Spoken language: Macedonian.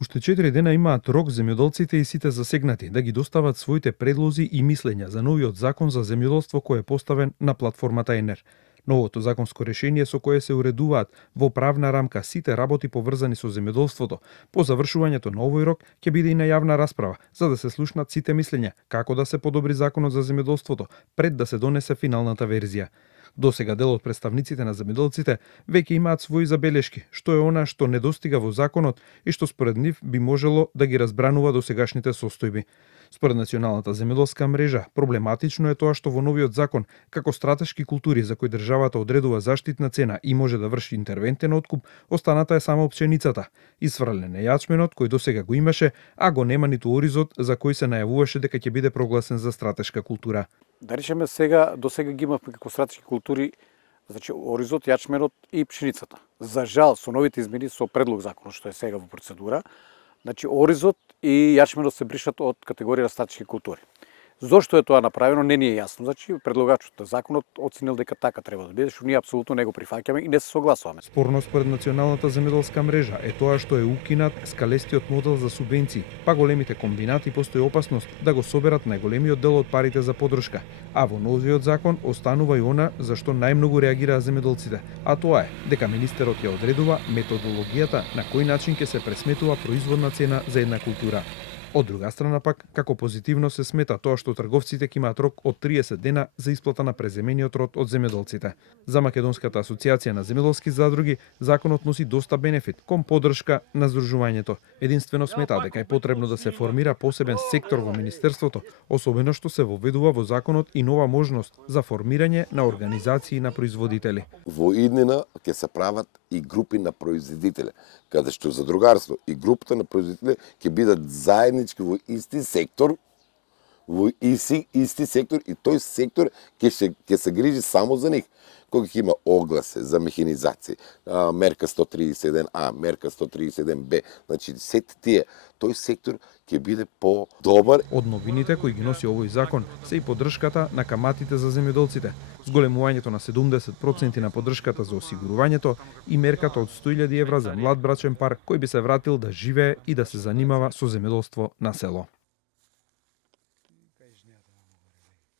Уште 4 дена имаат рок земјоделците и сите засегнати да ги достават своите предлози и мислења за новиот закон за земјоделство кој е поставен на платформата ЕНЕР. Новото законско решение со кое се уредуваат во правна рамка сите работи поврзани со земјоделството, по завршувањето на овој рок ќе биде и на јавна расправа, за да се слушнат сите мислења како да се подобри законот за земјоделството пред да се донесе финалната верзија. Досега дел од представниците на земјоделците веќе имаат своји забелешки, што е она што недостига во законот и што според нив би можело да ги разбранува досегашните состојби. Според Националната земјоделска мрежа, проблематично е тоа што во новиот закон, како стратешки култури за кои државата одредува заштитна цена и може да врши интервентен откуп, останата е само пшеницата. Исфрлен е јачменот кој досега го имаше, а го нема ниту оризот за кој се најавуваше дека ќе биде прогласен за стратешка култура. Да речеме досега ги имавме како стратешки култури, значи оризот, јачменот и пшеницата. За жал, со новите измени со предлог закон што е сега во процедура, значи оризот и јачменот се бришат од категорија стратешки култури. Зошто е тоа направено не ни е јасно. Значи предлогачот на законот оценил дека така треба да биде, што ние апсолутно не го прифаќаме и не се согласуваме. Спорно според Националната земјоделска мрежа е тоа што е укинат скалестиот модел за субвенции, па големите комбинати постои опасност да го соберат најголемиот дел од парите за поддршка. А во новиот закон останува и она за што најмногу реагираа земјоделците, а тоа е дека министерот ја одредува методологијата на кој начин ќе се пресметува производна цена за една култура. Од друга страна пак, како позитивно се смета тоа што трговците ќе имаат рок од 30 дена за исплата на преземениот род од земјоделците. За Македонската асоциација на земјоделски задруги, законот носи доста бенефит кон поддршка на здружувањето. Единствено смета дека е потребно да се формира посебен сектор во министерството, особено што се воведува во законот и нова можност за формирање на организации на производители. Во иднина ќе се прават и групи на производители, каде што задругарство и групата на производители ќе бидат заеднички во исти сектор, и тој сектор ќе се грижи само за нив. Кога ќе има огласе за механизација, мерка 131А, мерка 131Б, значи сите тие, тој сектор ќе биде по-добар. Од новините кои ги носи овој закон се и поддршката на каматите за земјоделците, зголемувањето на 70% на поддршката за осигурувањето и мерката од 100.000 евра за млад брачен пар кој би се вратил да живее и да се занимава со земјоделство на село.